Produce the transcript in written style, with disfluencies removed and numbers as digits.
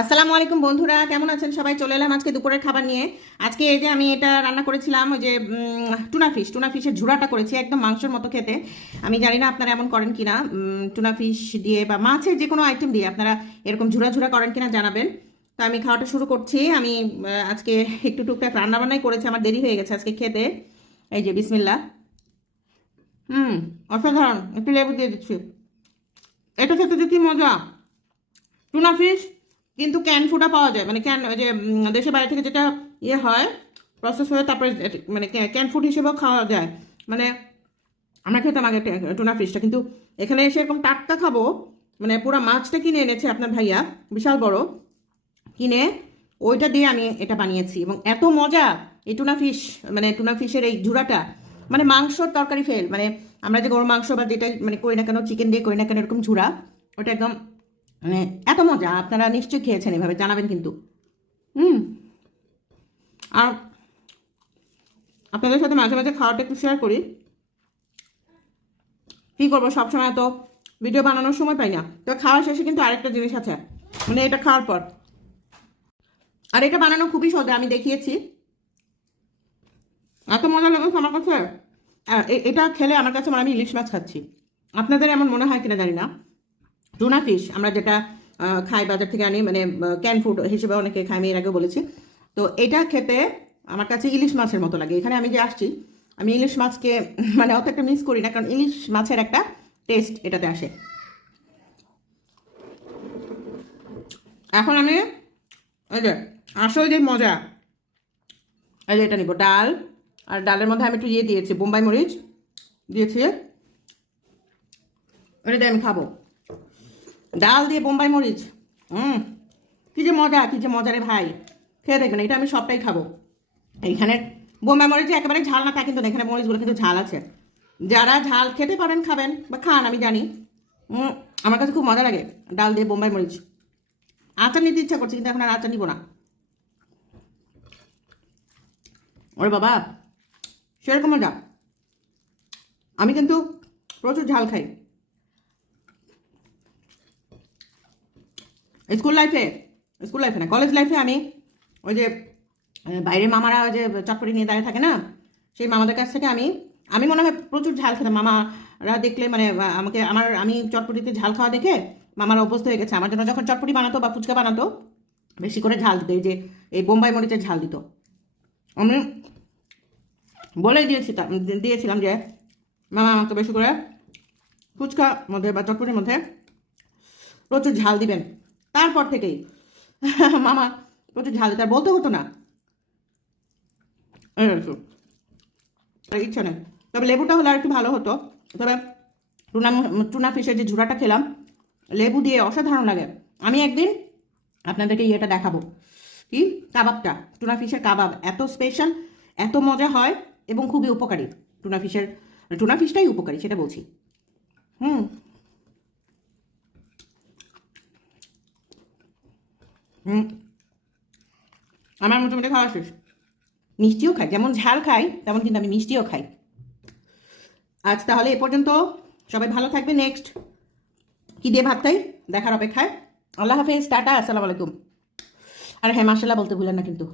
আসসালামু আলাইকুম বন্ধুরা, কেমন আছেন সবাই? চলে এলাম আজকে দুপুরের খাবার নিয়ে। আজকে এই যে আমি এটা রান্না করেছিলাম, ওই যে টুনা ফিশের ঝুড়াটা করেছি, একদম মাংসের মতো খেতে। আমি জানি না আপনারা এমন করেন কিনা, টুনা ফিশ দিয়ে বা মাছের যে কোনো আইটেম দিয়ে আপনারা এরকম ঝুড়া ঝুড়া করেন কিনা জানাবেন। তো আমি খাওয়াটা শুরু করছি। আমি আজকে একটু টুকটাক রান্না বান্নাই করেছি, আমার দেরি হয়ে গেছে আজকে খেতে। এই যে বিসমিল্লাহ। অসাধারণ, একটু লেবু দিয়ে দিচ্ছি। এটা খেতে যে কি মজা! টুনা ফিশ কিন্তু ক্যান ফুডা পাওয়া যায়, মানে ক্যান, ওই যে দেশের বাইরে থেকে যেটা হয়, প্রসেস হয়ে তারপরে মানে ক্যান ফুড হিসেবেও খাওয়া যায়। মানে আমরা খেতাম আগে টুনা ফিশটা, কিন্তু এখানে এসে এরকম টাটকা খাবো। মানে পুরো মাছটা কিনে এনেছে আপনার ভাইয়া, বিশাল বড় কিনে, ওইটা দিয়ে আমি এটা বানিয়েছি এবং এত মজা এই টুনা ফিশ, মানে টুনা ফিশের এই ঝুড়াটা, মানে মাংসর তরকারি ফেল, মানে আমরা যে গরু মাংস বা যেটা মানে করি না কেন, চিকেন দিয়ে করি না কেন, এরকম ঝুড়া, ওটা একদম মানে এত মজা। আপনারা নিশ্চয়ই খেয়েছেন, এভাবে জানাবেন কিন্তু। হুম আর আপনাদের সাথে মাঝে মাঝে খাওয়াটা একটু শেয়ার করি। কী করবো, সবসময় তো ভিডিও বানানোর সময় পাই না। তো খাওয়া শেষে কিন্তু আরেকটা জিনিস আছে, মানে এটা খাওয়ার পর, আর এটা বানানো খুবই সহজ, আমি দেখিয়েছি। এত মজা লেগেছে আমার কাছে। আর এটা খেলে আমার কাছে মানে আমি ইলিশ মাছ খাচ্ছি। আপনাদের এমন মনে হয় কিনা জানি না। টুনা ফিশ আমরা যেটা খাই, বাজার থেকে আনি, মানে ক্যান ফুড হিসেবে অনেকে খাই, আমি এর আগেও বলেছি। তো এটা খেতে আমার কাছে ইলিশ মাছের মতো লাগে। এখানে আমি যে আসছি, আমি ইলিশ মাছকে মানে অত একটা মিস করি না, কারণ ইলিশ মাছের একটা টেস্ট এটাতে আসে। এখন আমি এই যে আসল যে মজা, এই যে এটা নিব ডাল, আর ডালের মধ্যে আমি একটু ইয়ে দিয়েছি, বোম্বাই মরিচ দিয়েছি, এটা দিয়ে আমি খাবো। ডাল দিয়ে বোম্বাই মরিচ, কী যে মজা, কী যে মজা রে ভাই! খেয়ে দেখবেন, এটা আমি সবটাই খাবো। এইখানে বোম্বাই মরিচ যে একেবারে ঝাল না তা কিন্তু না, এখানে মরিচগুলো কিন্তু ঝাল আছে। যারা ঝাল খেতে পারেন খাবেন বা খান, আমি জানি। আমার কাছে খুব মজা লাগে ডাল দিয়ে বোম্বাই মরিচ। আচার নিতে ইচ্ছা করছে, কিন্তু এখন আর আচার নিব না। ওরে বাবা, সেরকম মজা! আমি কিন্তু প্রচুর ঝাল খাই স্কুল লাইফে। স্কুল লাইফে না, কলেজ লাইফে আমি ওই যে বাইরে মামারা ওই যে চটপটি নিয়ে দাঁড়িয়ে থাকে না, সেই মামাদের কাছ থেকে আমি আমি মনে হয় প্রচুর ঝাল খেতাম। মামারা দেখলে মানে আমাকে, আমি চটপটিতে ঝাল খাওয়া দেখে মামারা অভ্যস্ত হয়ে গেছে। আমার জন্য যখন চটপটি বানাতো বা ফুচকা বানাতো, বেশি করে ঝাল দিত, এই যে এই বোম্বাই মরিচের ঝাল দিত। আমি বলে দিয়েছিলাম যে মামা আমাকে বেশি করে ফুচকার মধ্যে বা চটপটির মধ্যে প্রচুর ঝাল দিবেন। তারপর থেকেই মামা প্রচুর ঝাল দিতে আর বলতে হতো না, ইচ্ছা নেই। তবে লেবুটা হলে আর একটু ভালো হতো। তবে টুনা টুনা ফিশের যে ঝুড়াটা খেলাম লেবু দিয়ে, অসাধারণ লাগে। আমি একদিন আপনাদেরকে ইয়েটা দেখাবো, কি কাবাবটা, টুনা ফিশের কাবাব এত স্পেশাল, এত মজা হয় এবং খুবই উপকারী। টুনা ফিশটাই উপকারী, সেটা বলছি। হুম হুম আমার মোটামুটি খাওয়া শেষ। মিষ্টিও খাই, যেমন ঝাল খাই তেমন কিন্তু আমি মিষ্টিও খাই। আজ তাহলে এ পর্যন্ত, সবাই ভালো থাকবে। নেক্সট কি দিয়ে ভাত খাই দেখার অপেক্ষায়। আল্লাহ হাফেজ, টাটা, আসসালামু আলাইকুম। আর হ্যাঁ, মাশাআল্লাহ বলতে ভুলেন না কিন্তু।